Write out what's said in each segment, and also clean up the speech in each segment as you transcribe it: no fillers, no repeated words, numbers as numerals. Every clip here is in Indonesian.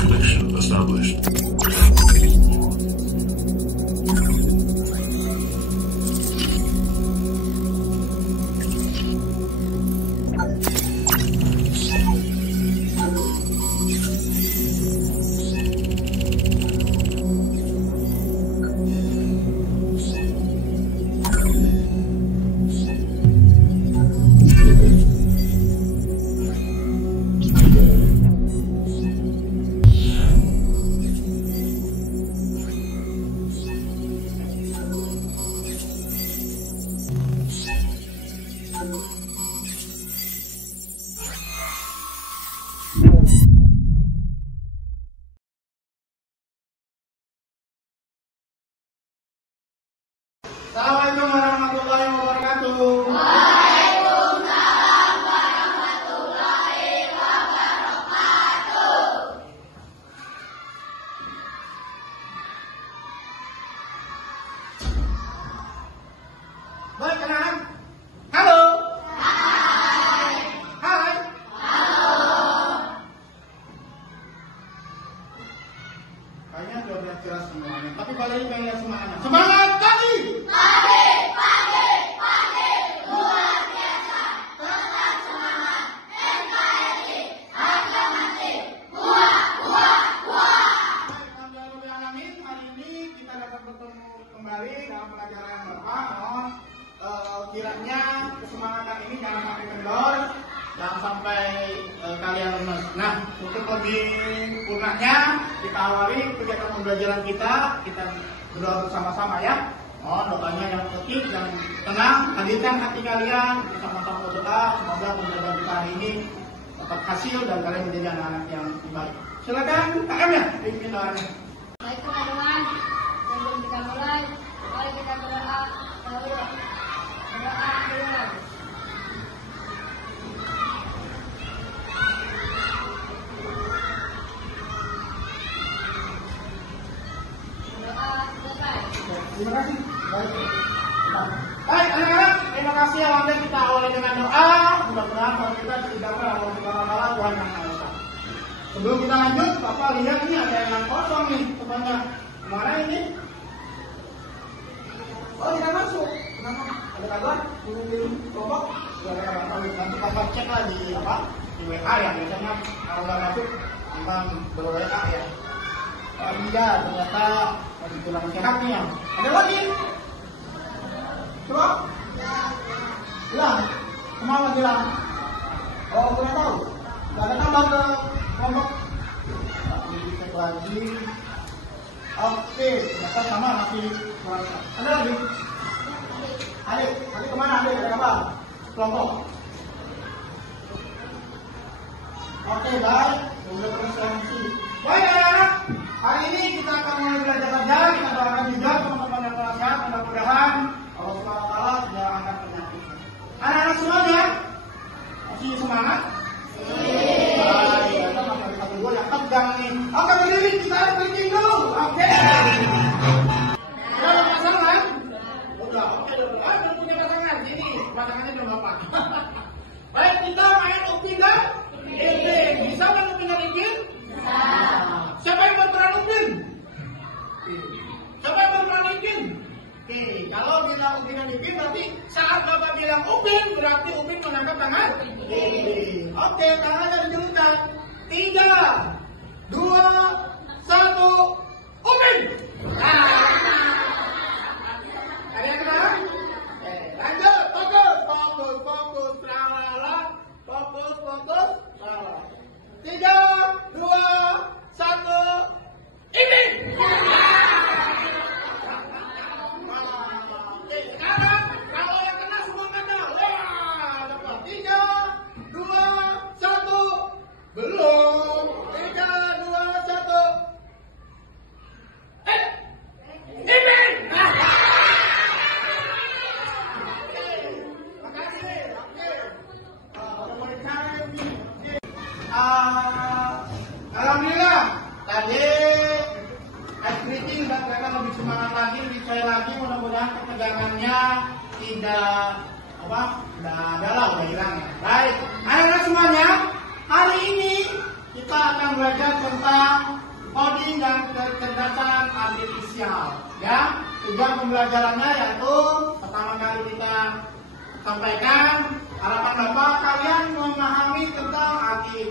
Connection established. Assalamualaikum warahmatullahi wabarakatuh. Waalaikumsalam warahmatullahi wabarakatuh. Baik anak-anak. Halo. Hai. Hai. Halo. Kayaknya sudah jelas semuanya. Tapi kali ini pengen lihat semangat. Semangat tadi. Pagi, pagi, pagi, luar biasa. Tetap semangat. NKRI, harga mati. Buah, buah, buah. Baik, Alhamdulillah alamin. Hari ini kita dapat bertemu kembali dalam pelajaran Bapak. Mohon kiranya kesemangatan ini jangan sampai kendor, jangan sampai kalian lemes. Nah, untuk lebih sempurnanya kita awali kegiatan pembelajaran kita berdoa bersama-sama ya. Mohon doanya yang tertib, yang tenang, hadirkan hati kalian, sama-sama berdoa. Semoga pembelajaran kita hari ini dapat hasil dan kalian menjadi anak-anak yang baik. Silakan KM ya, pimpin doanya. Baik teman-teman, sebelum kita mulai, mari kita berdoa dahulu. Berdoa dulu. Berdoa selesai. Terima kasih. Baik. Baik anak-anak, terima kasih yang ada kita awali dengan doa. Mudah-mudahan kalau kita diridhoi Allah Subhanahu wa taala Tuhan yang Maha Esa. Sebelum kita lanjut, Bapak lihat nih ada yang kosong nih tempatnya. Kemana ini? Oh tidak masuk. Kenapa? Ada kabar? Belum kelompok? Sudah ada kabar. Nanti Bapak cek lah di apa? Di WA ya. Biasanya kalau nggak masuk, memang ber-WA ya. Oh iya, ternyata masih kurang sehat nih ya. Ada lagi? Coba? Hilang? Kemana hilang? Oh, kurang tahu. Gak ada tambah ke kelompok. Tapi cek lagi. Oke, ternyata sama masih kurang sehat. Ada lagi? Adik kemana adik? Ada kabar? Kelompok. Oke, baik. Sudah berfungsi. Baik anak-anak, hari ini kita akan mulai belajar kerja. Kita doakan juga teman-teman yang telah sehat. Mudah-mudahan Allah Subhanahu wa taala tidak angkat penyakit. Anak-anak semuanya masih semangat? Baik, kita masih satu dua yang tegang nih. Oke, berdiri kita harus berdiri dulu. Oke. Udah ada pasangan? Udah, oke dulu. Belum punya pasangan. Ini pasangannya belum apa. Baik, kita main Upin dan Ipin. Bisa kan Upin dan Ipin? Siapa yang berperan Upin? Siapa yang berperan Ipin? Oke, kalau bilang Upin dan Ipin berarti saat Bapak bilang Upin berarti Upin mengangkat tangan Ipin. Oke, tangannya dijulurkan. 3, 2, 1, Upin. Ada yang kenal? Lanjut, fokus. Fokus. 3, 2, 1, Ipin. Sekarang kalau yang kena semua kena. Wah, dapat 3, 2, 1. Belum. 3, 2, 1. ketegangannya tidak ada lah, udah hilang ya. Baik, anak-anak semuanya, hari ini kita akan belajar tentang coding dan kecerdasan artifisial. Ya, tujuan pembelajarannya yaitu pertama kali kita sampaikan harapan Bapak kalian memahami tentang arti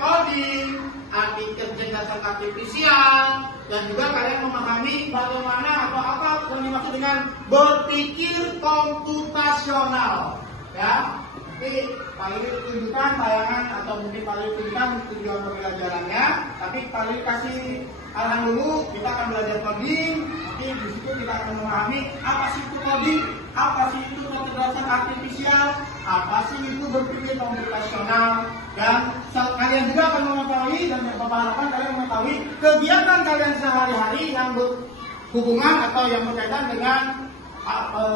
coding, arti kecerdasan artifisial, dan juga kalian memahami bagaimana atau apa yang dimaksud dengan berpikir komputasional. Ya, jadi paling tunjukkan tayangan atau mungkin paling tunjukkan tujuan pembelajarannya. Tapi paling kasih arahan dulu, kita akan belajar coding. Nanti di situ kita akan memahami apa sih itu coding, apa sih itu kecerdasan artifisial, apa sih itu berpikir komputasional, dan kalian juga akan mengetahui dan Bapak harapkan kalian mengetahui kegiatan kalian sehari-hari yang berhubungan atau yang berkaitan dengan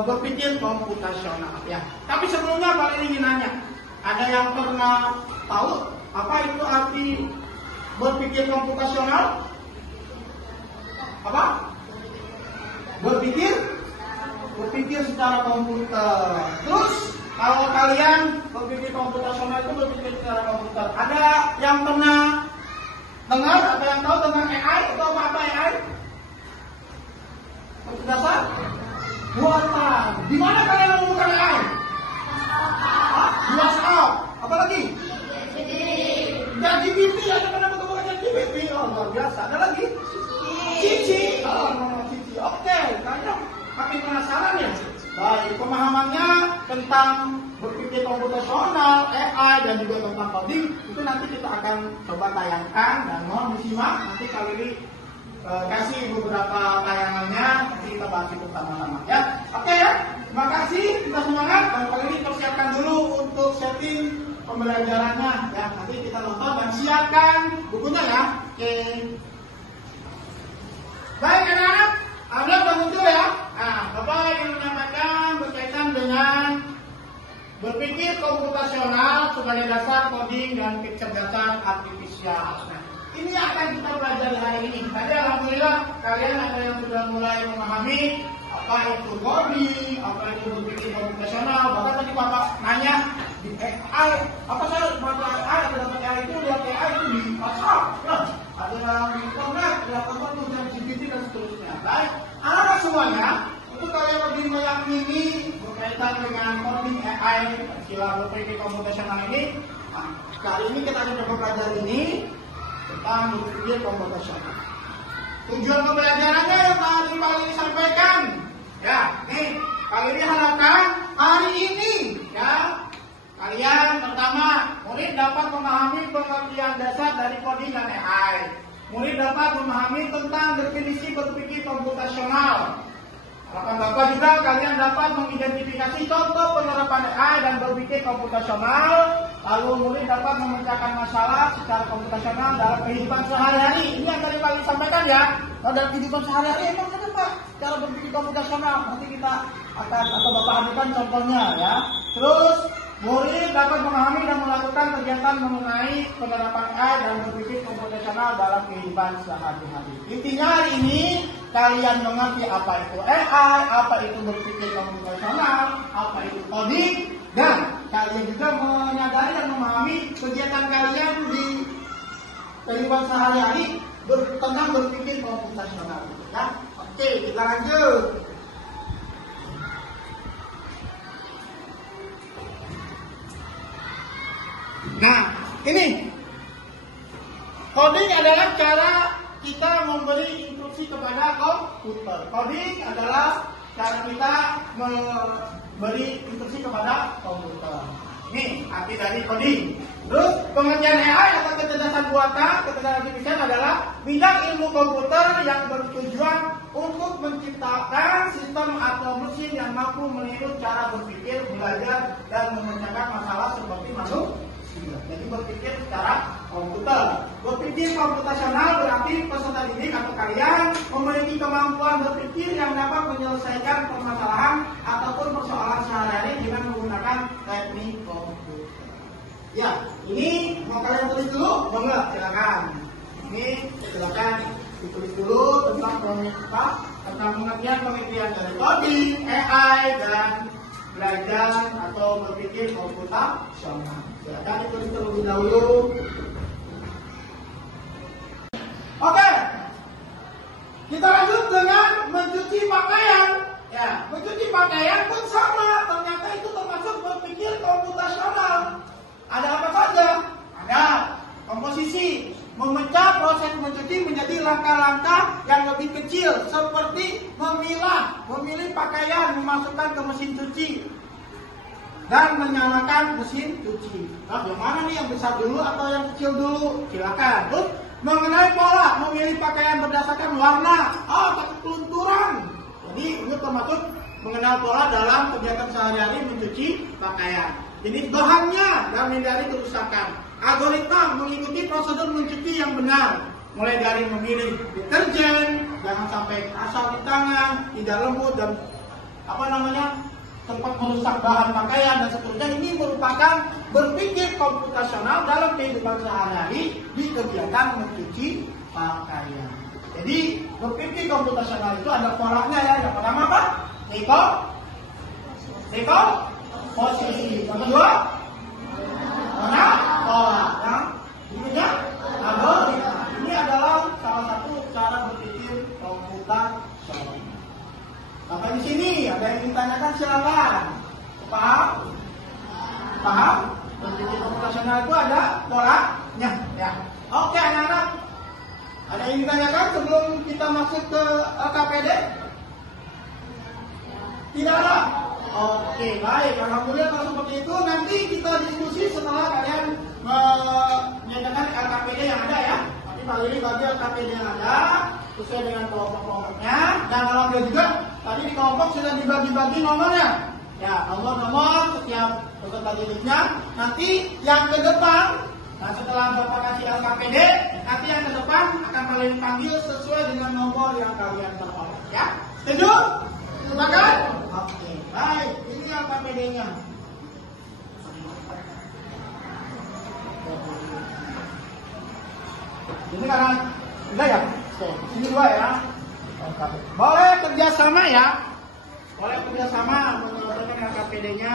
berpikir komputasional. Ya. Tapi sebelumnya Pak ingin nanya, ada yang pernah tahu apa itu arti berpikir komputasional? Apa? Berpikir secara komputer. Terus kalau kalian berpikir komputasional itu berpikir secara komputer, ada yang pernah dengar atau yang tahu tentang AI atau apa AI? Kecerdasan buatan. Di mana kalian menemukan AI? Di WhatsApp. Apa lagi? Dan di GPT. Ada pernah menemukan GPT? Oh, luar biasa. Ada lagi? Cici. Cici. Oke, kalian makin penasaran ya? Baik, pemahamannya tentang berpikir komputasional, AI, dan juga tentang coding itu nanti kita akan coba tayangkan dan mohon disimak. Nanti kali ini kasih beberapa tayangannya, nanti kita bahas itu sama-sama ya. Oke ya, terima kasih, kita semangat. Dan kali ini persiapkan dulu untuk setting pembelajarannya ya. Nanti kita nonton dan siapkan bukunya ya. Oke. Baik anak-anak, ada udah muncul ya. Nah, Bapak ingin menyampaikan berkaitan dengan berpikir komputasional sebagai dasar coding dan kecerdasan artifisial. Nah, ini akan kita pelajari hari ini. Tadi alhamdulillah kalian ada yang sudah mulai memahami apa itu coding, apa itu berpikir komputasional. Bahkan tadi Bapak nanya di AI, apa saya baca AI, ada dapat AI itu, lihat AI itu di WhatsApp, ya. Ada yang di internet, lihat apa tuh yang GPT dan seterusnya. Baik, anak semuanya, untuk kalian lebih meyakini berkaitan dengan coding AI, istilah berpikir komputasional ini. Nah, kali ini kita akan coba pelajari ini tentang berpikir komputasional. Tujuan pembelajarannya yang tadi paling disampaikan, ya, nih, kali ini harapkan hari ini, ya, kalian pertama, murid dapat memahami pengertian dasar dari coding dan AI. Murid dapat memahami tentang definisi berpikir komputasional. Harapan Bapak juga kalian dapat mengidentifikasi contoh penerapan AI dan berpikir komputasional. Lalu murid dapat memecahkan masalah secara komputasional dalam kehidupan sehari-hari. Ini yang tadi paling disampaikan ya. Nah, dalam kehidupan sehari-hari emang kenapa cara berpikir komputasional? Nanti kita akan atau Bapak hadirkan contohnya ya. Terus murid dapat memahami dan melakukan kegiatan mengenai penerapan AI dan berpikir komputasional dalam kehidupan sehari-hari. Intinya hari ini kalian mengerti apa itu AI, apa itu berpikir komputasional, apa itu coding, dan kalian juga menyadari dan memahami kegiatan kalian di kehidupan sehari-hari tentang berpikir komputasional. Ya, oke, kita lanjut. Nah, ini coding adalah cara kita memberi instruksi kepada komputer. Coding adalah cara kita memberi instruksi kepada komputer. Ini arti dari coding. Terus pengertian AI atau kecerdasan buatan, kecerdasan artifisial adalah bidang ilmu komputer yang bertujuan untuk menciptakan sistem atau mesin yang mampu meniru cara berpikir, belajar, dan memecahkan masalah seperti manusia. Jadi berpikir secara komputer. Berpikir komputasional berarti peserta didik atau kalian memiliki kemampuan berpikir yang dapat menyelesaikan permasalahan ataupun persoalan sehari-hari dengan menggunakan teknik komputer. Ya, ini mau kalian tulis dulu? Mau nggak? Silakan. Ini silakan ditulis dulu tentang tentang pengertian pengertian dari coding, AI, dan belajar atau berpikir komputasional. Silakan ditulis terlebih dahulu. Oke, kita lanjut dengan mencuci pakaian. Ya, mencuci pakaian pun sama. Ternyata itu termasuk berpikir komputasional. Ada apa saja? Ada komposisi, memecah proses mencuci menjadi langkah-langkah yang lebih kecil, seperti memilih pakaian, memasukkan ke mesin cuci, dan menyalakan mesin cuci. Nah, yang mana nih, yang besar dulu atau yang kecil dulu? Silakan. Terus mengenai pola, memilih pakaian berdasarkan warna. Takut kelunturan. Jadi ini termasuk mengenal pola dalam kegiatan sehari-hari mencuci pakaian. Jenis bahannya dan menghindari kerusakan. Algoritma mengikuti prosedur mencuci yang benar. Mulai dari memilih deterjen, jangan sampai kasar di tangan, tidak lembut, dan tempat merusak bahan pakaian dan seterusnya. Ini merupakan berpikir komputasional dalam kehidupan sehari-hari di kegiatan mencuci pakaian. Jadi berpikir komputasional itu ada polanya ya. Yang pertama apa? Posisi. Yang kedua, mana? Pola. Yang berikutnya, algoritma. Ini adalah salah satu cara berpikir komputasional. Sampai di sini ada yang ditanyakan, silakan. Paham? Paham? Berpikir komputasional itu ada polanya. Ya. Oke anak-anak. Ada yang ditanyakan sebelum kita masuk ke LKPD? Tidak ada? Oke, baik. Alhamdulillah kalau seperti itu. Nanti kita diskusi setelah kalian menyatakan LKPD yang ada ya. Nanti kali ini bagi LKPD yang ada sesuai dengan kelompok-kelompoknya. Dan alhamdulillah juga tadi di kelompok sudah dibagi-bagi nomornya. Ya, nomor-nomor setiap peserta didiknya. Nanti yang ke depan, nah setelah Bapak kasih LKPD, nanti yang ke depan akan kalian panggil sesuai dengan nomor yang kalian peroleh. Ya, setuju? Sepakat? Oke, baik. Ini LKPD-nya. Ini karena udah ya? Ini dua ya. Boleh kerjasama ya? Boleh kerjasama menyelesaikan LKPD-nya.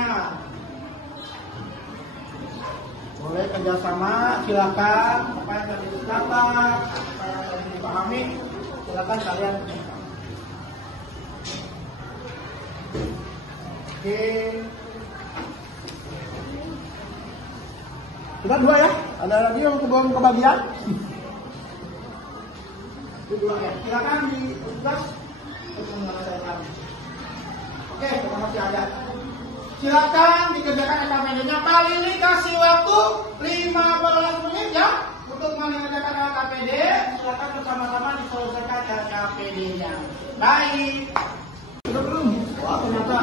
Boleh kerjasama, silakan. Apa yang tadi disetakan, apa yang tadi dipahami, silakan kalian. Oke. Sudah dua ya? Ada lagi yang belum kebagian? Itu dua ya. Silakan di tugas untuk menyelesaikan. Oke, kita masih ada. Silakan dikerjakan LKPD-nya. Kali ini kasih waktu 15 menit ya untuk mengerjakan LKPD. Silakan bersama-sama diselesaikan LKPD-nya. Baik. Sudah belum? Wah, ternyata.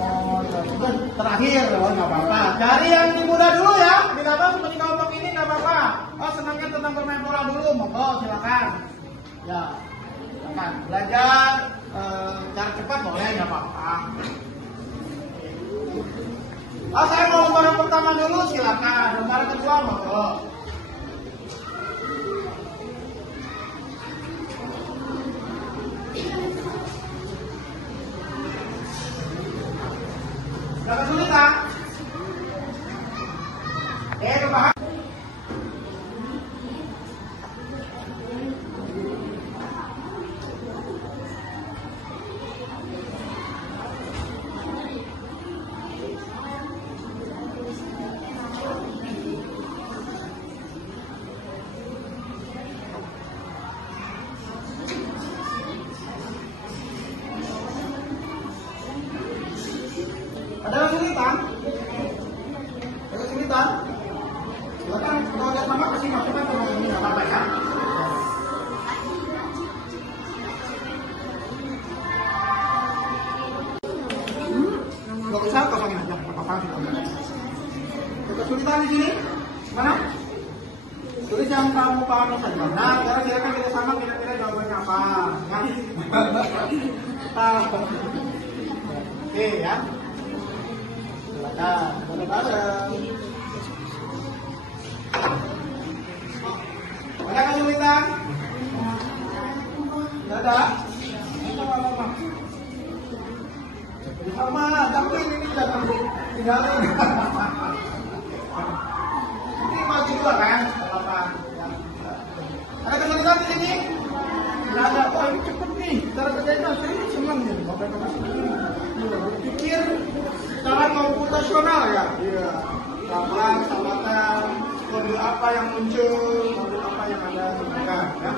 Oh, sudah terakhir. Oh, nggak apa-apa. Dari yang muda dulu ya. Tidak apa seperti kelompok ini nggak apa-apa. Oh, senangnya tentang bermain bola dulu. Monggo, silakan. Ya, silakan. Belajar cara cepat boleh, nggak apa-apa. Saya mau lembaran pertama dulu, silakan. Lembaran kedua, monggo. Gak kesulitan? Kepaham? Ada kesulitan? Ada kesulitan? Silakan kalau ada sama kasih masukan ke ini nggak apa-apa ya. Nggak usah kosongin aja, nggak apa-apa. Ada kesulitan di sini? Mana? Tulis yang kamu paham saja. Nah, sekarang silakan kita sama kira-kira jawabannya apa. Oke ya. Silakan, bareng-bareng. Ada kesulitan? Tidak ada? Sama, tapi ini jangan tinggalin. Ini maju juga kan? Apa? Ada teman-teman di sini? Tidak ada. Oh ini cepet nih. Cara kerjanya saya senang nih. Bapak berpikir secara komputasional ya. Iya. Kapan, sambatan, kode apa yang muncul, kode apa yang ada di belakang. Ya.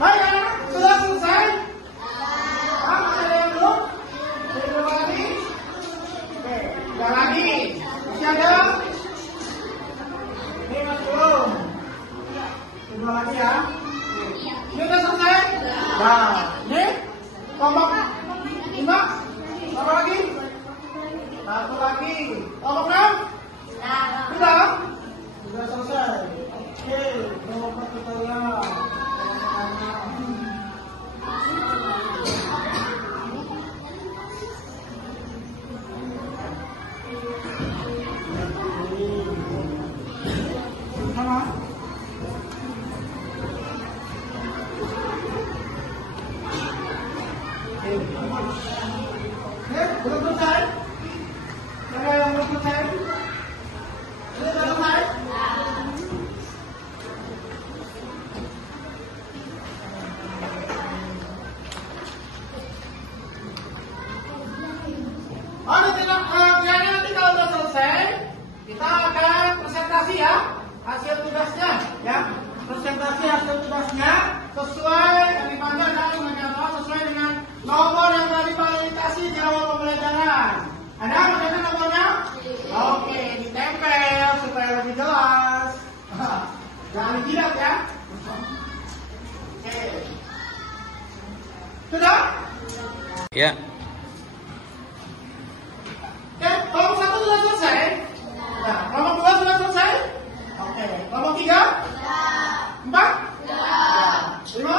Hai anak, sudah selesai? Masih ada yang belum? Belum lagi? Oke, udah lagi. Masih ada? Ini masih belum. Kedua lagi ya. Ini udah selesai? Nah, ini kelompok 5. Apa lagi? Satu lagi. Kelompok 6? Sudah? Sudah selesai. Oke, kelompok kita lihat. Sama. Belum selesai? Ada yang belum selesai? Sudah selesai? Nanti kalau sudah selesai, kita akan presentasi ya hasil tugasnya, ya presentasi hasil tugasnya sesuai yang dipanggil dan menjawab sesuai dengan nomor yang telah divalidasi di awal pembelajaran. Ada masih nomornya? Oke, ditempel supaya lebih jelas. Jangan dijilat ya. Oke, sudah? Ya. Oke, kelompok 1 sudah selesai? Nah, kelompok 2 sudah selesai? Oke, kelompok 3? 4? 5?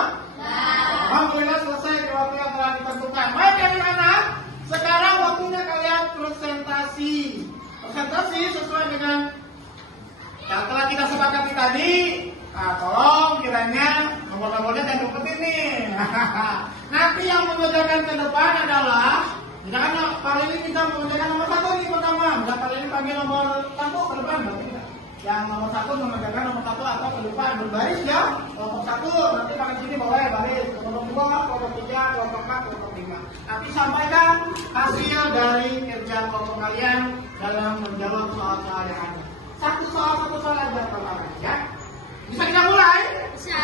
Alhamdulillah selesai di waktu yang telah ditentukan. Baik anak-anak, sekarang waktunya kalian presentasi. Presentasi sesuai dengan yang telah kita sepakati tadi. Nah, tolong kiranya nomor-nomornya jangan diumpetin nih. Nanti yang membedakan ke depan adalah misalkan kali ini kita membedakan nomor 1 nih pertama. Misalkan kali ini panggil nomor 1 ke depan, berarti tidak. Yang nomor 1 membedakan nomor 1 atau ke depan berbaris ya. Nomor 1 nanti pakai sini boleh baris. Nomor 2, nomor 3, nomor 4, nomor 5. Nanti sampaikan hasil dari kerja kelompok kalian dalam menjawab soal-soal yang ada. Satu soal aja pertama ya. Bisa kita mulai? Bisa.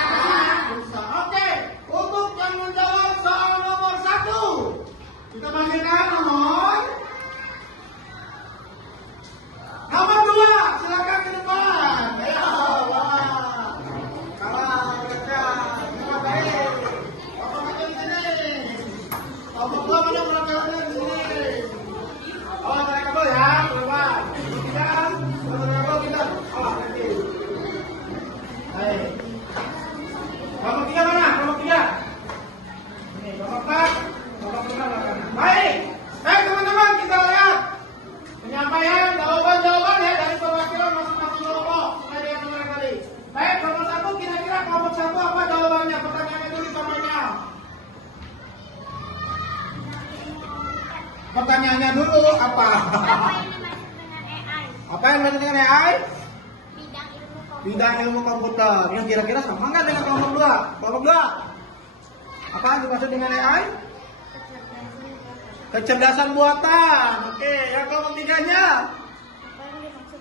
Oke. Untuk yang menjawab soal nomor 1, kita panggilkan nomor 2. Silakan ke depan. Ayo, wah. Kalah kerja. Terima kasih. Bapak aja di sini. Nomor 2 mana pelajarannya di sini? Oh, tarik kabel ya, keluar. Tidak, tarik kabel tidak. Oh, nanti. Baik. Kelompok 3 mana? Kelompok 3. Ini kelompok 4. Kelompok 5 belakang. Baik. Baik teman-teman, kita lihat penyampaian jawaban-jawaban ya dari perwakilan masing-masing kelompok. Supaya dia dengar kali. Baik, nomor 1 kira-kira kelompok 1 apa jawabannya? Pertanyaannya dulu contohnya. Pertanyaannya dulu apa? Apa yang dimaksud dengan AI? Bidang ilmu komputer. Yang kira-kira sama nggak dengan kelompok 2? Kelompok 2. Apa yang dimaksud dengan AI? Kecerdasan buatan. Oke, yang kelompok 3-nya? Apa yang dimaksud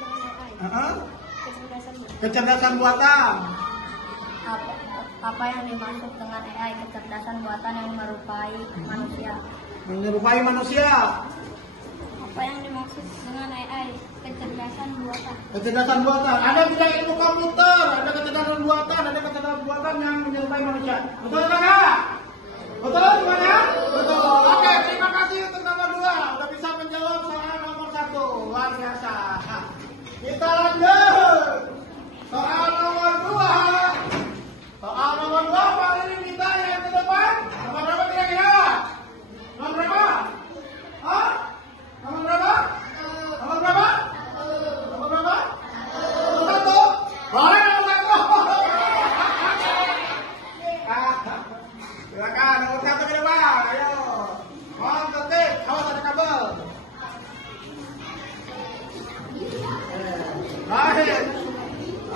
dengan AI? Kecerdasan buatan. Apa yang dimaksud dengan AI? Kecerdasan buatan yang menyerupai manusia. Menyerupai manusia. Apa yang dimaksud dengan AI? Kecerdasan buatan. Kecerdasan buatan. Ada bidang ilmu komputer, ada kecerdasan buatan, ada kecerdasan buatan yang menyerupai manusia. Betul nggak? Betul semuanya? Betul. Oke, terima kasih untuk nomor 2. Udah bisa menjawab soal nomor 1. Luar biasa. Nah, kita lanjut. Soal nomor 2. Soal nomor 2 paling ini kita yang ke depan. Nomor berapa kira-kira? Nomor berapa? Hah? Nomor berapa? Nomor berapa?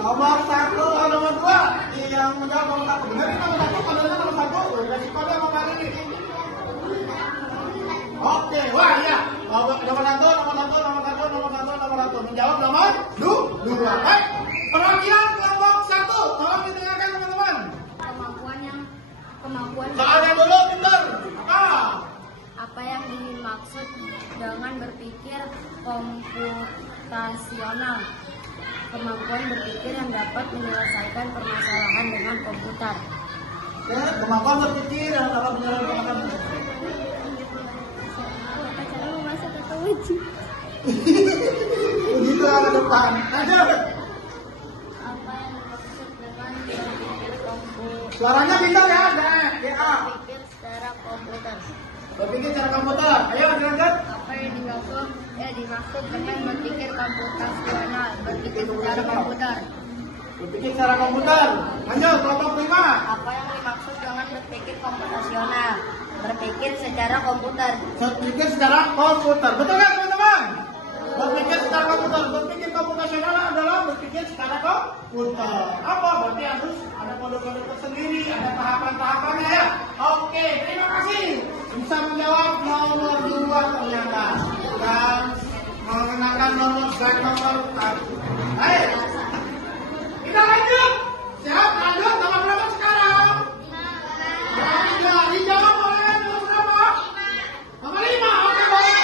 Nomor 1 atau nomor 2? Yang menjawab nomor 1. Benar ini nomor 1, kalau nomor 1. Kasih kode sama ini. Oke, wah iya. Nomor 1. Menjawab nomor 2. Baik. Perwakilan kelompok 1. Tolong didengarkan teman-teman. Kemampuan. Soalnya dulu, pintar. Apa yang dimaksud dengan berpikir komputasional? Kemampuan berpikir yang dapat menyelesaikan permasalahan dengan komputer. Oke, kemampuan berpikir yang dapat menyelesaikan. Cara memasak atau wajib? Begitu ke depan. Lanjut. Apa yang dimaksud dengan berpikir komputer? Suaranya pintar ya, GA. Berpikir secara komputer. Berpikir secara komputer. Ayo lanjut. Apa yang dimaksud dengan berpikir komputasional? Berpikir secara komputer. Berpikir secara komputer. Lanjut, kelompok 5. Apa yang dimaksud dengan berpikir komputasional? Berpikir secara komputer. Berpikir secara komputer. Betul kan teman-teman? Berpikir secara komputer. Berpikir komputasional adalah berpikir secara komputer. Apa? Berarti harus ada kode-kode tersendiri, ada tahapan-tahapannya ya. Oke, terima kasih. Bisa menjawab nomor 2 ternyata. Dan mengenakan nomor 1. Baik. Kita lanjut. Siap, lanjut. Nomor berapa sekarang? Nomor 3. Dijawab oleh nomor berapa? Nomor 5. Oke, boleh.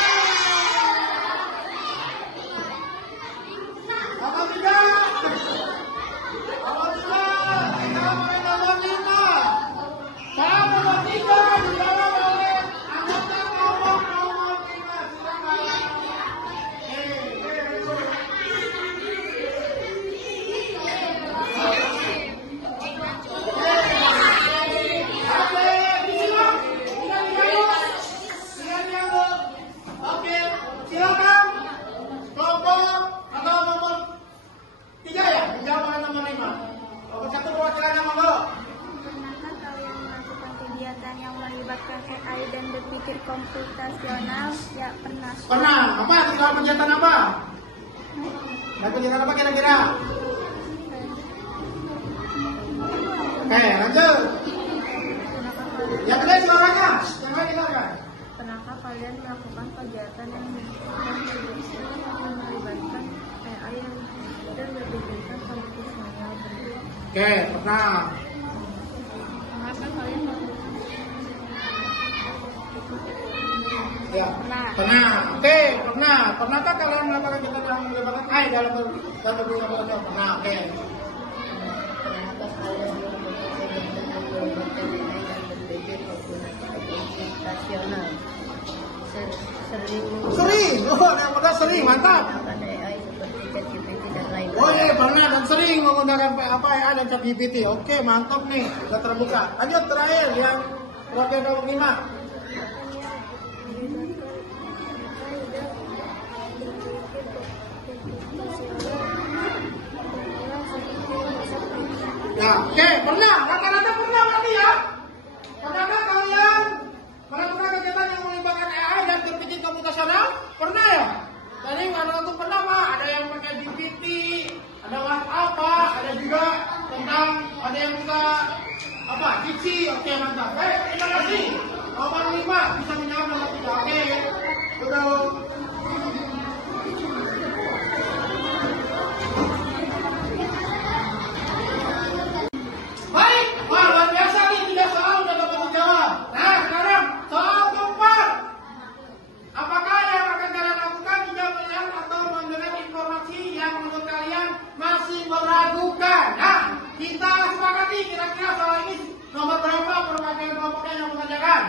Nomor 3. Nomor 2. Dijawab oleh nomor 5. Siap, nomor 3. Dijawab oleh anggota kelompok nomor 5. Oke, silakan kelompok atau nomor 3 ya, dijawab oleh nomor 5. Nomor 1 perwakilannya monggo. Pernahkah kalian melakukan kegiatan yang melibatkan AI dan berpikir komputasional? Ya, pernah. Pernah. Apa? Tinggal kegiatan apa? Nah, kegiatan apa kira-kira? Oke, lanjut. Yang kedua suaranya. Yang lain dengarkan. Pernahkah kalian melakukan kegiatan yang melibatkan AI dan berpikir komputasional? Oke, pernah. Pernahkah kalian Ya, Pernah. pernah. Oke, pernah. Pernahkah kalian melakukan kegiatan yang melibatkan AI dalam berpikir komputasional? Pernah. Oke. Pernahkah kalian melakukan kegiatan yang melibatkan AI dan berpikir komputasional? Sering. Oh, yang udah sering. Mantap. Menggunakan AI seperti ChatGPT dan lain-lain. Oh iya, pernah dan sering menggunakan apa AI dan ChatGPT. Oke, mantap nih. Sudah terbuka. Lanjut terakhir yang perwakilan kelompok 5. Ya, oke, pernah. Rata-rata pernah berarti ya. Pernahkah kalian melakukan kegiatan yang melibatkan AI dan berpikir komputasional? Pernah ya? Tadi rata-rata pernah Pak. Ada yang pakai GPT, ada WhatsApp, ada juga tentang ada yang buka apa? Jitsi. Oke, mantap. Baik, terima kasih. Nomor 5 bisa menjawab nomor 3. Oke. Duduk. Baik, wah luar biasa nih, 3 soal udah dapat dijawab. Nah, sekarang soal keempat. Apakah yang akan kalian lakukan jika melihat atau mendengar informasi yang menurut kalian masih meragukan? Nah, kita sepakati kira-kira soal ini nomor berapa perwakilan kelompoknya yang mengerjakan?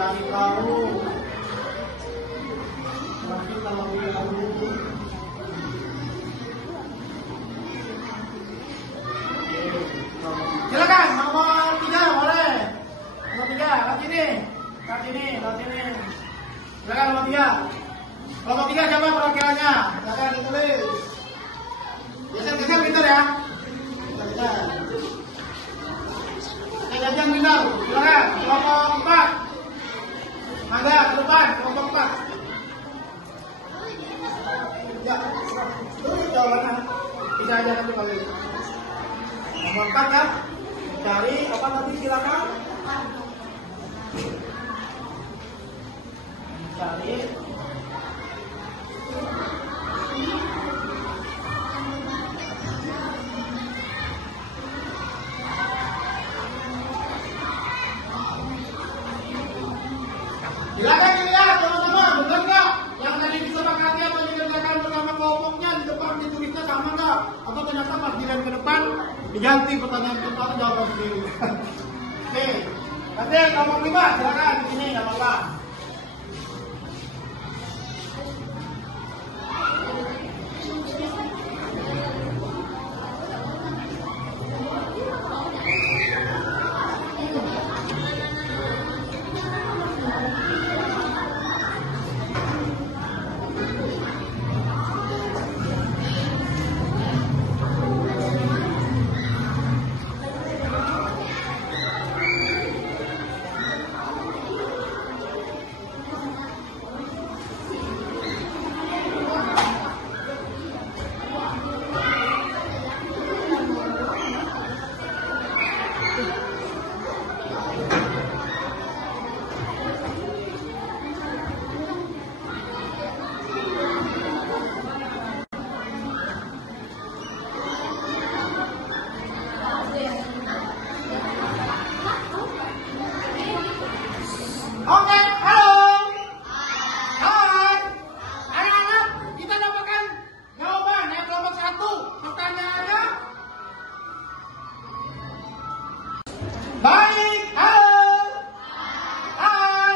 mencari tahu. Nanti kalau kita dulu. Silakan, nomor 3 boleh. Nomor 3, lewat sini. Lewat sini, lewat sini. Silakan nomor 3. Nomor 3 siapa perwakilannya? Silakan ditulis. Geser-geser pintar ya. Geser. Jajan pintar. Silakan. Kelompok 4. Mangga ke depan, kelompok 4. Ya, terus jawabannya. Bisa aja nanti balik. Nomor 4 kan? Cari apa tadi silakan? Cari silakan dilihat teman-teman, benar nggak? Yang tadi disepakati atau dikerjakan bersama kelompoknya di depan ditulisnya sama nggak? Atau ternyata pas dilihat ke depan diganti pertanyaan kita atau jawaban sendiri? Oke, nanti nomor 5 silakan di sini nggak apa-apa. Oke, halo. Hai. Anak-anak, kita dapatkan jawaban yang kelompok 1. Pertanyaannya. Baik, halo. Hai.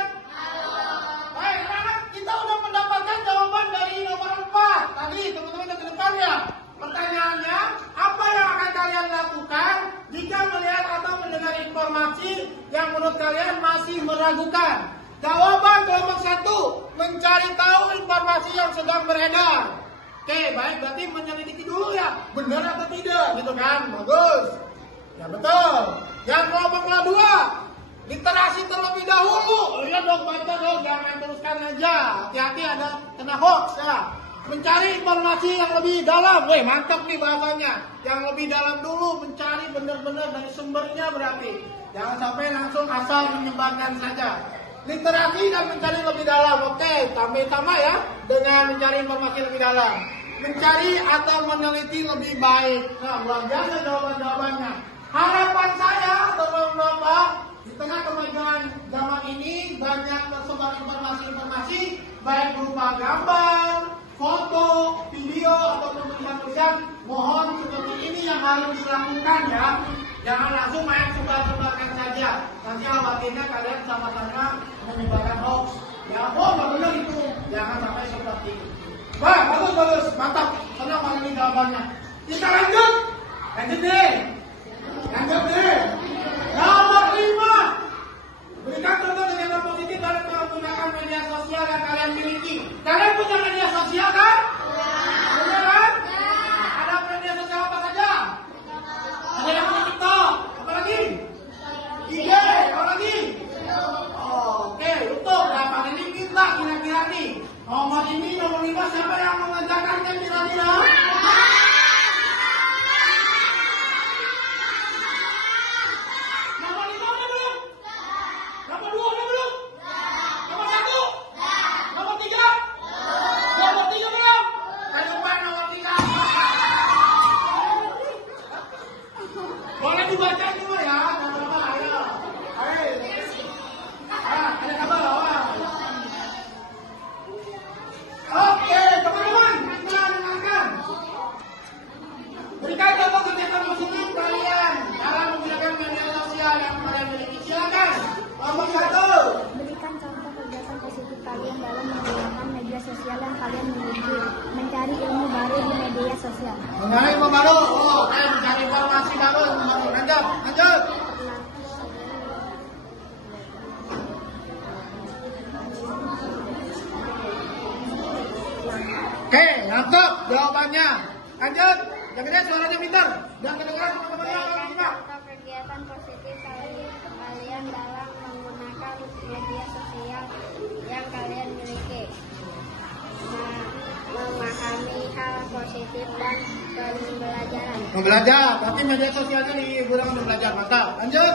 Baik, anak-anak, kita udah mendapatkan jawaban dari nomor 4. Tadi teman-teman ke depan ya. Pertanyaannya, apa yang akan kalian lakukan jika melihat atau mendengar informasi yang menurut kalian masih meragukan? Jawaban kelompok 1, mencari tahu informasi yang sedang beredar. Oke, baik, berarti menyelidiki dulu ya, benar atau tidak, gitu kan? Bagus. Ya betul. Yang kelompok 2, literasi terlebih dahulu. Lihat dong, baca dong, jangan teruskan aja. Hati-hati ada kena hoax ya. Mencari informasi yang lebih dalam. Weh, mantap nih bahasanya. Yang lebih dalam dulu, mencari benar-benar dari sumbernya berarti. Jangan sampai langsung asal menyebarkan saja. Literasi dan mencari lebih dalam. Oke, tambah ya dengan mencari informasi lebih dalam. Mencari atau meneliti lebih baik. Nah, luar biasa jawaban-jawabannya. Harapan saya, teman-teman, di tengah kemajuan zaman ini banyak tersebar informasi-informasi baik berupa gambar, foto, video ataupun tulisan-tulisan. Mohon seperti ini yang harus dilakukan ya. Jangan langsung main sebar-sebarkan saja. Nanti khawatirnya kalian sama-sama menyebarkan hoax. Ya, benar itu. Jangan sampai seperti itu. Wah, bagus, mantap. Senang banget ini jawabannya. Kita lanjut deh. Nomor 5. Berikan contoh dengan yang positif dalam menggunakan media sosial yang kalian miliki. Kalian punya media sosial kan? Punya kan? Ada media sosial apa saja? Ada yang punya TikTok, apa lagi? IG, apa lagi? Oke, YouTube. Nah, paling dikit lah kira-kira nih. Nomor 5 siapa yang mengerjakannya kira-kira? Nomor 5 udah belum? Nomor 2 udah belum? Nomor 1? Nomor 3? Nomor 3 belum? Ayo Pak, nomor 3. Boleh dibaca dulu ya, teman-teman. Ayo. Ada kabar awal. Oke, teman-teman, kita dengarkan. Oke, mantap jawabannya. Lanjut, yang gede suaranya pintar. Jangan kedengeran teman-teman. Contoh kegiatan positif kalian dalam menggunakan media sosial yang kalian miliki. Memahami hal positif dan pembelajaran. Belajar, berarti media sosialnya digunakan untuk belajar. Mantap. Lanjut.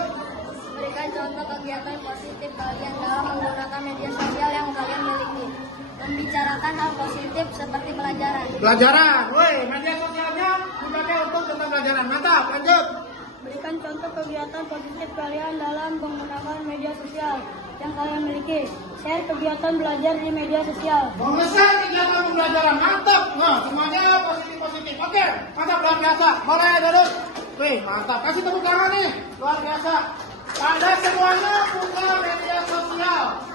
Berikan contoh kegiatan positif kalian dalam menggunakan media sosial yang kalian miliki. Membicarakan hal positif seperti pelajaran. Pelajaran, woi, media sosialnya dipakai untuk tentang pelajaran. Mantap. Lanjut. Berikan contoh kegiatan positif kalian dalam menggunakan media sosial yang kalian miliki. Share kegiatan belajar di media sosial. Mengesan kegiatan pembelajaran. Mantap. Nah, semuanya positif-positif. Oke, mantap, luar biasa. Boleh duduk. Wih, mantap. Kasih tepuk tangan nih. Luar biasa. Pada semuanya buka media sosial.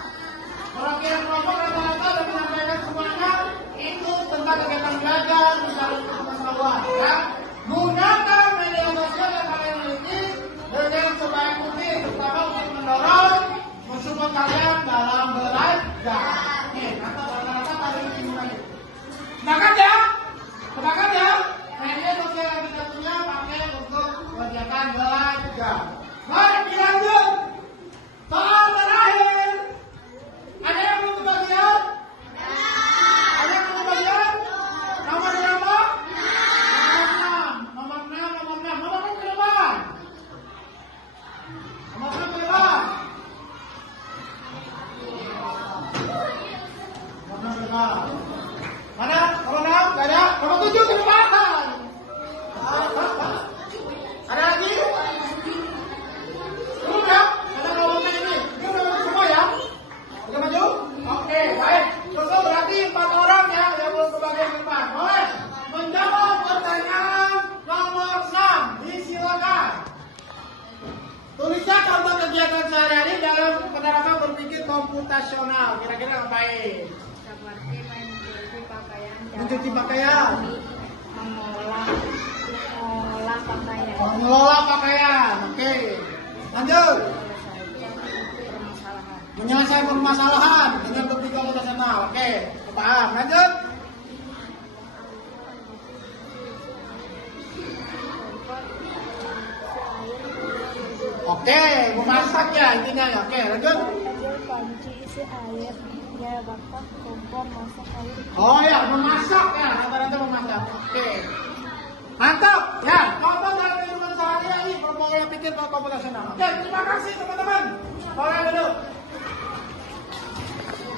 Perwakilan kelompok rata-rata dan menyampaikan semuanya itu tentang kegiatan belajar, mencari pengetahuan. Ya. Gunakan media sosial yang kalian miliki dengan sebaik mungkin, terutama untuk mendorong mensupport kalian dalam belajar. Nih, mantap rata-rata kali ini mulai. Sepakat ya? Sepakat ya? Media sosial yang kita punya pakai untuk kegiatan belajar. Baik, dilanjut. Soal terakhir. Ada yang belum kebagian? Ada yang belum kebagian? Nomor berapa? Nomor 6. Nomor 6 ke depan. Nomor 6 ke depan. Nomor 6 ke depan. Mana? Nomor 6? Gak ada? Nomor 7 ke depan. Ada lagi? Belum ya? Ada nomornya ini. Ini udah semua ya? Udah maju? Oke, baik. Terus berarti 4 orang ya yang belum ke bagian depan. Boleh menjawab pertanyaan nomor 6. Disilakan. Tulisnya contoh kegiatan sehari-hari dalam penerapan berpikir komputasional. Kira-kira ngapain? Seperti mencuci pakaian. Mencuci pakaian. Mengolah pakaian. Mengelola pakaian. Oke. Lanjut. Menyelesaikan permasalahan dengan berpikir komputasional. Oke, paham. Lanjut. Oke, memasak ya intinya ya. Oke, lanjut. Ambil panci isi air, ya bapak kompor masak air. Oh ya, memasak ya, rata-rata memasak. Oke. Mantap. Ya, contoh dalam kehidupan sehari-hari berpola pikir komputasional. Oke, terima kasih teman-teman. Boleh duduk.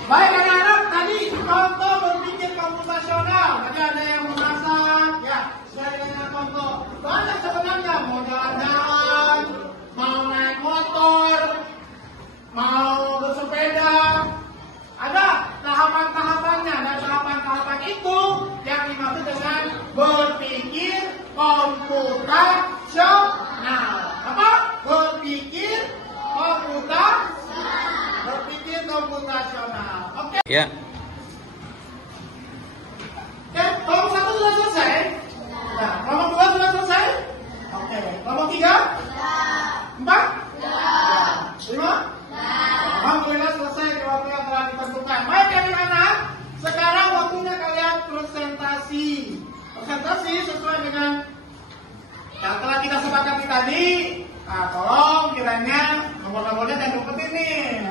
Baik anak-anak, tadi contoh berpikir komputasional. Tadi ada yang memasak, ya, sesuai dengan contoh. Banyak sebenarnya, mau jalan-jalan, mau naik motor, mau bersepeda. Ada tahapan-tahapannya, dan tahapan-tahapan itu yang dimaksud dengan berpikir komputasional. Apa? Berpikir komputasional. Oke. Ya. Oke, kelompok 1 sudah selesai? Ya. Kelompok 2 sudah selesai? Oke. Kelompok 3? 4? 5? Alhamdulillah selesai di waktu yang telah ditentukan. Baik anak-anak, sekarang waktunya kalian presentasi. Presentasi sesuai dengan yang telah kita sepakati tadi. Nah, tolong kiranya nomor-nomornya jangan diumpetin nih.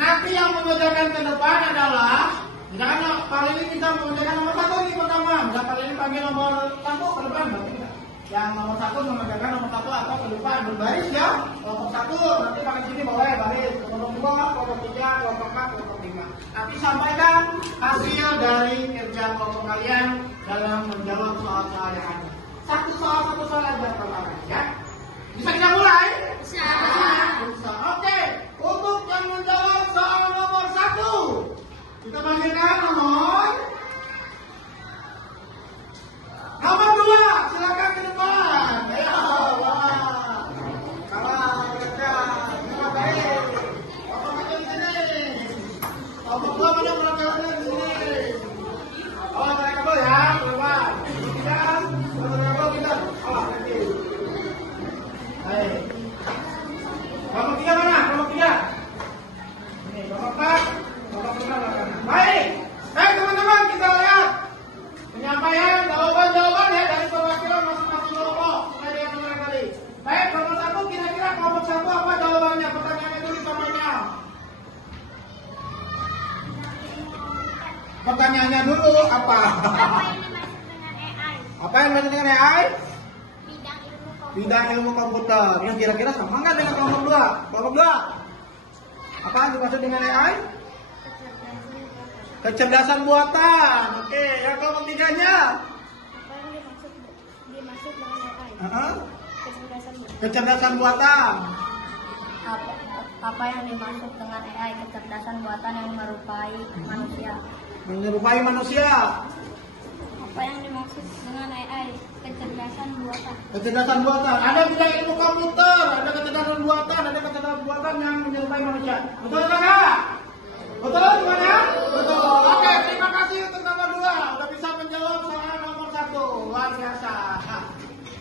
Nanti yang membedakan ke depan adalah, misalkan kali ini kita membedakan nomor 1 nih pertama. Misalkan kali ini panggil nomor 1 ke depan, berarti tidak. Yang nomor 1 membedakan nomor 1 atau ke depan berbaris ya. Kelompok 1 nanti pakai sini boleh baris. Kelompok 2, kelompok 3, kelompok 4, kelompok 5. Nanti sampaikan hasil dari kerja kelompok kalian dalam menjawab soal-soal yang ada. Satu soal aja pertama ya. Bisa kita mulai? Bisa. Oke. Untuk yang menjawab soal nomor 1, kita panggilkan nomor 2. Silakan ke depan. Ayo. Salah kerja. Terima kasih. Kelompok aja di sini. Kelompok 2 mana perwakilannya di sini? Oh, mereka boleh ya, keluar. Tidak. Kita. Oh, nanti. Baik. Kelompok 3 mana? Kelompok 3. Ini kelompok 4, kelompok 5 belakang. Baik. Baik teman-teman, kita lihat Pertanyaannya dulu apa? Apa yang dimaksud dengan AI? Bidang ilmu komputer. Yang kira-kira sama nggak dengan kelompok 2? Kelompok 2. Apa yang dimaksud dengan AI? Kecerdasan buatan. Oke, yang kelompok 3-nya? Apa yang dimaksud dengan AI? Kecerdasan buatan. Apa yang dimaksud dengan AI? Kecerdasan buatan yang menyerupai manusia. Menyerupai manusia. Apa yang dimaksud dengan AI? Kecerdasan buatan. Kecerdasan buatan. Ada bidang ilmu komputer, ada kecerdasan buatan, ada kecerdasan buatan yang menyerupai manusia. Betul nggak? Betul semuanya? Betul. Oke, terima kasih untuk nomor 2. Udah bisa menjawab soal nomor 1. Luar biasa. Nah,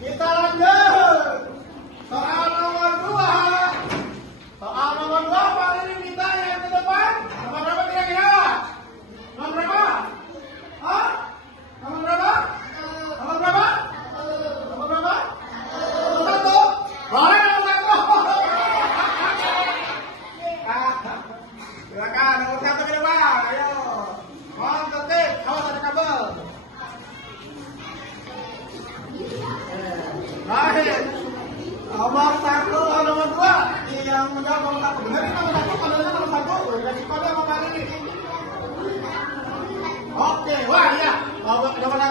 kita lanjut. Soal nomor 2. Soal nomor 2 paling kita yang ke depan. Nomor berapa kira-kira? Nomor berapa? Hah? Nomor berapa? Nomor berapa? Nomor berapa? Nomor 1. Boleh nomor 1. Silakan nomor 1 ke depan. Ayo. Mohon tertib. Awas ada kabel. Baik. Nomor 1, nomor 2. Yang menjawab nomor 1. Benar ini nomor 1. Kalau nomor 1. Udah dikode sama Pak ini. Oke, wah iya. Nomor 1, nomor 1.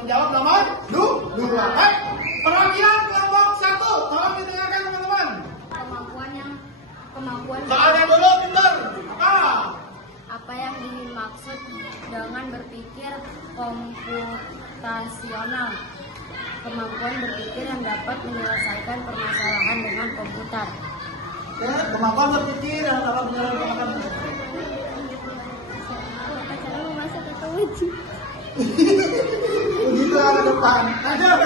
Menjawab nomor 2. Baik. Perwakilan kelompok 1. Tolong didengarkan teman-teman. Kemampuan. Soalnya dulu pintar. Apa yang dimaksud dengan berpikir komputasional? Kemampuan berpikir yang dapat menyelesaikan permasalahan dengan komputer. Ya, kemampuan berpikir yang dapat menyelesaikan. Acara memasak atau wajib? Begitu ke depan. Lanjut.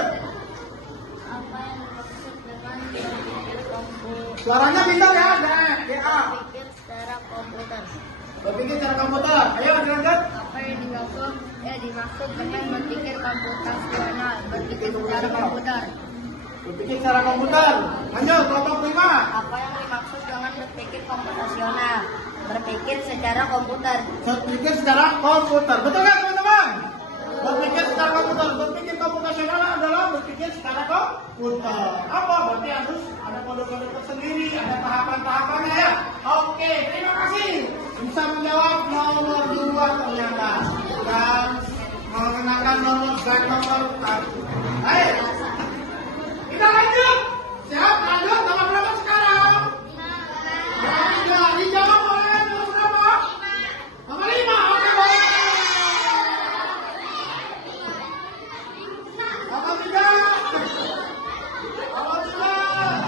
Apa yang dimaksud dengan berpikir komputer? Suaranya pintar ya, DA. Berpikir secara komputer. Berpikir secara komputer. Ayo lanjut. Apa yang dimaksud dengan berpikir komputasional? Berpikir secara komputer. Berpikir secara komputer. Lanjut, kelompok 5. Apa yang dimaksud dengan berpikir komputasional? Berpikir secara komputer. Berpikir secara komputer. Betul nggak teman-teman? Berpikir secara komputer. Berpikir komputasional adalah berpikir secara komputer. Apa? Berarti harus ada kode-kode tersendiri, ada tahapan-tahapannya ya. Oke, terima kasih. Bisa menjawab nomor 2 ternyata. Dan mengenakan nomor 1. Baik. Kita lanjut. Siap? Lanjut. Nomor berapa sekarang? Nomor 3. Dijawab oleh nomor berapa? Nomor 5. Oke, boleh. Nomor 3. Nomor 2.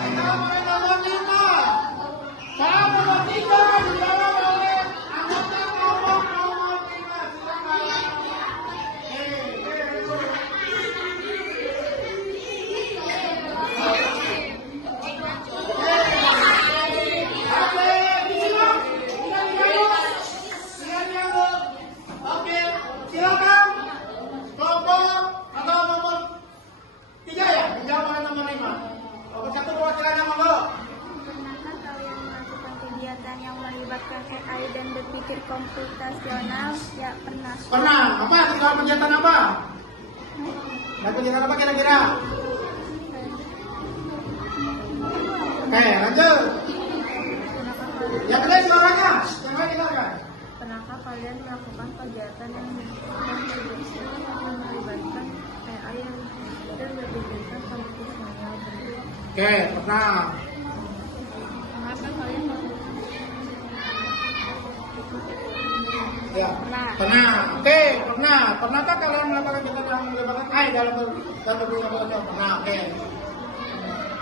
Dijawab oleh nomor 5. Siap, nomor 3. Dijawab oleh anggota kelompok nomor 5. Oke, silakan kelompok atau nomor 3 ya, dijawab oleh nomor 5. Nomor 1 perwakilannya monggo. Pernahkah kalian melakukan kegiatan yang melibatkan AI dan berpikir komputasional? Ya, pernah. Pernah. Apa? Tinggal kegiatan apa? Dan kegiatan apa kira-kira? Oke, lanjut. Yang kedua suaranya, yang lain dengarkan. Pernahkah kalian melakukan kegiatan yang melibatkan AI dan berpikir komputasional? Oke, pernah. Pernahkah kalian Ya, Pernah. pernah. Oke, pernah. Pernahkah kalian melakukan kegiatan yang melibatkan AI dalam berpikir komputasional? Pernah. Oke.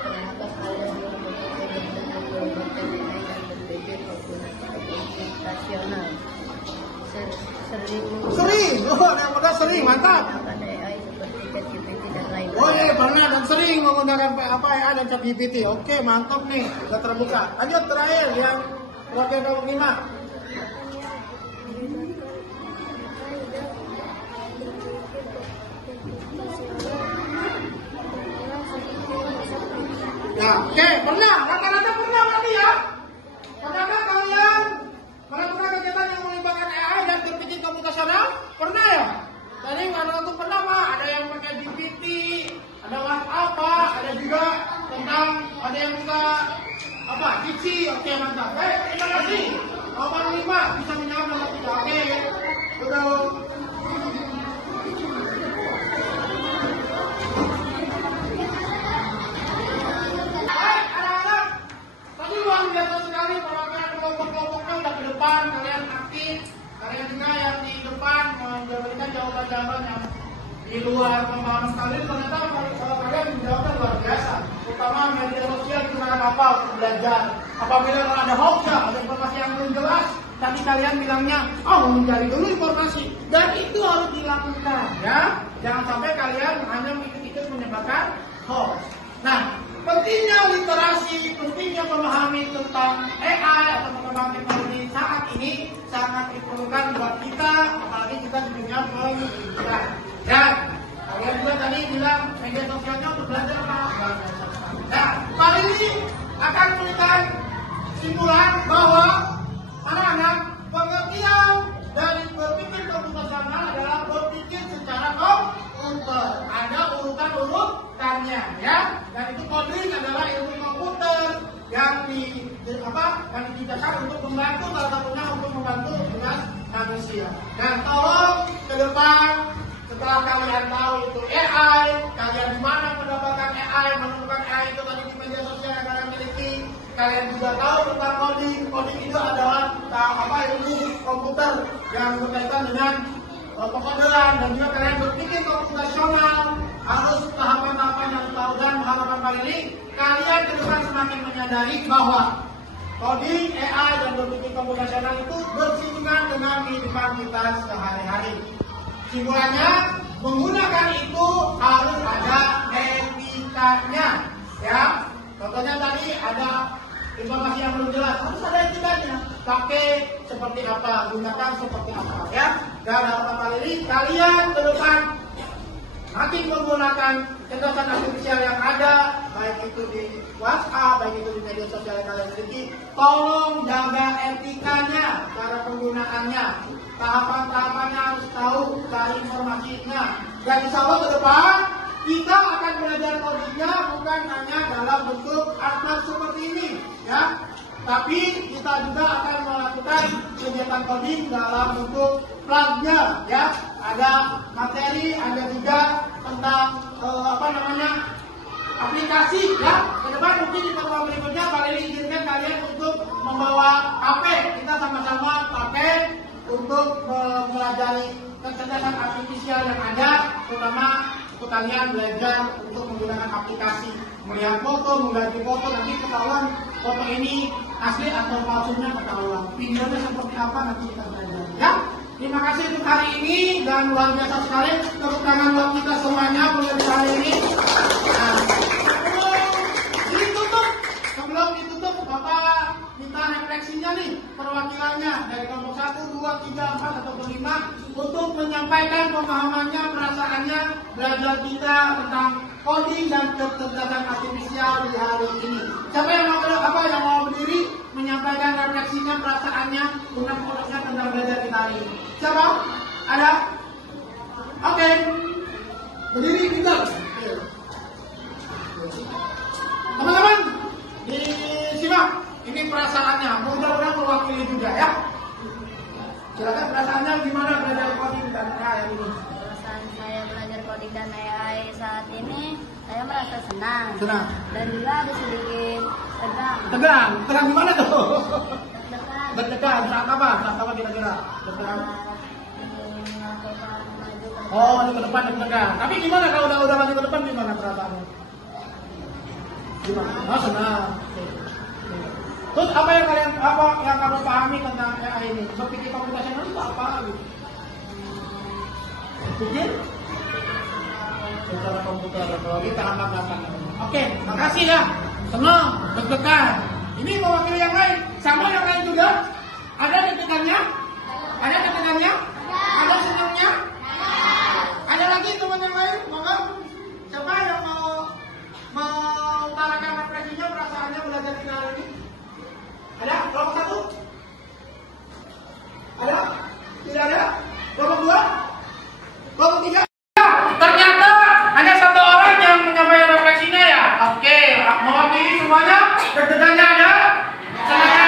Pernahkah kalian melakukan kegiatan yang melibatkan AI dan berpikir komputasional? Sering Sering. Oh, yang udah sering, mantap. menggunakan AI seperti ChatGPT dan lain-lain. Oh iya, pernah dan sering menggunakan apa AI dan ChatGPT. Oke, mantap nih. Sudah terbuka. Lanjut terakhir yang wakil kelompok 5. Ya, oke, pernah. Rata-rata pernah berarti ya. Pernahkah kalian melakukan kegiatan yang melibatkan AI Baik, terima kasih. Nomor 5 bisa menjawab, nomor 3. Oke. Duduk. Baik, anak-anak. Tadi luar biasa sekali perwakilan kelompok-kelompoknya udah ke depan, kalian aktif. Kalian juga yang di depan memberikan jawaban-jawaban yang di luar pemahaman kalian. Ternyata kalau kalian menjawabnya luar biasa. Terutama media sosial digunakan apa untuk belajar. Apabila ada hoax, ada informasi yang belum jelas, tadi kalian bilangnya, mau mencari dulu informasi. Dan itu harus dilakukan, ya. Jangan sampai kalian hanya ikut-ikut menyebarkan hoax. Nah, pentingnya literasi, pentingnya memahami tentang AI atau perkembangan teknologi saat ini sangat diperlukan buat kita, apalagi kita di dunia pendidikan. Ya, kalian juga tadi bilang media sosialnya untuk belajar apa? Nah, kali ini akan memberikan simpulan bahwa anak-anak pengertian dari berpikir komputasional adalah berpikir secara komputer. Ada urutannya, ya. Dan itu coding adalah ilmu komputer yang diciptakan untuk membantu salah satunya untuk membantu tugas manusia. Dan tolong ke depan setelah kalian tahu itu AI, kalian di mana mendapatkan AI, menemukan AI itu tadi di media sosial yang kalian miliki. Kalian juga tahu tentang coding. Coding itu adalah ilmu komputer yang berkaitan dengan pengkodean, dan juga kalian berpikir komputasional, harus tahapan-tahapan yang tahu. Dan harapan kali ini kalian ke depan semakin menyadari bahwa coding, AI, dan berpikir komputasional itu bersinggungan dengan kehidupan kita sehari-hari. Simpulannya, menggunakan itu harus ada etikanya, ya. Contohnya tadi ada informasi yang belum jelas, harus ada etikanya. Pakai seperti apa, gunakan seperti apa, ya. Dan harapan kali ini kalian ke depan makin menggunakan kecerdasan artifisial yang ada, baik itu di WhatsApp, baik itu di media sosial yang kalian miliki. Tolong jaga etikanya, cara penggunaannya, tahapan-tahapannya harus tahu, cari informasinya. Dan insya Allah ke depan kita akan belajar codingnya bukan hanya dalam bentuk art seperti ini, ya. Tapi kita juga akan melakukan kegiatan coding dalam bentuk plugnya, ya. Ada materi, ada juga tentang aplikasi, ya. Ke depan mungkin di pertemuan berikutnya kalian izinkan kalian untuk membawa HP, kita sama-sama pakai untuk mempelajari kecerdasan artifisial yang ada, terutama untuk kalian belajar untuk menggunakan aplikasi, melihat foto, mengganti foto, nanti ketahuan foto ini asli atau palsunya ketahuan. Videonya seperti apa nanti kita belajar, ya. Terima kasih untuk hari ini, dan luar biasa sekali tepuk tangan buat kita semuanya mulai dari hari ini. Nah, sebelum ditutup, Bapak minta refleksinya nih, perwakilannya dari kelompok 1, 2, 3, 4 atau 5 untuk menyampaikan pemahamannya, perasaannya, belajar kita tentang coding dan kecerdasan artifisial di hari ini. Siapa yang mau berdiri menyampaikan refleksinya, perasaannya, unek-uneknya tentang belajar kita hari ini? Siapa? Ada? Oke. Berdiri kita. Teman-teman, disimak. Ini perasaannya, mudah-mudahan mewakili juga, ya. Silakan perasaannya gimana belajar coding dan AI ini? Perasaan saya belajar coding dan AI saat ini, saya merasa senang. Senang. Dan juga ada sedikit tegang. Tegang. Tegang gimana tuh? Deg-degan. Deg-degan. Saat apa? Saat apa kira-kira? Deg-degan. Melakukan maju ke depan. Oh, ini ke depan deg-degan. Tapi gimana kalau udah maju ke depan, gimana perasaannya? Gimana? Oh, senang. Terus apa yang kamu pahami tentang AI ini? Berpikir komputasional itu apa gitu? Pikir? Secara komputer, kalau kita angkat. Oke, makasih ya. Senang, deg-degan. Ini mewakili yang lain. Sama yang lain juga? Ada deg-degannya? Ada deg-degannya? Ada senangnya? Ada lagi teman yang lain? Monggo. Siapa yang mau utarakan refleksinya, perasaannya belajar kita hari ini? Ada? Kelompok 1? Ada? Tidak ada? Kelompok 2? Kelompok 3? Ternyata hanya satu orang yang menyampaikan refleksinya, ya. Oke, mewakili semuanya. Deg-degannya ada? Senangnya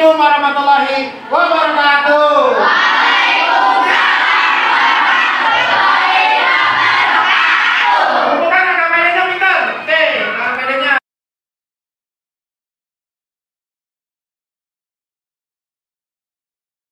Assalamualaikum warahmatullahi wabarakatuh.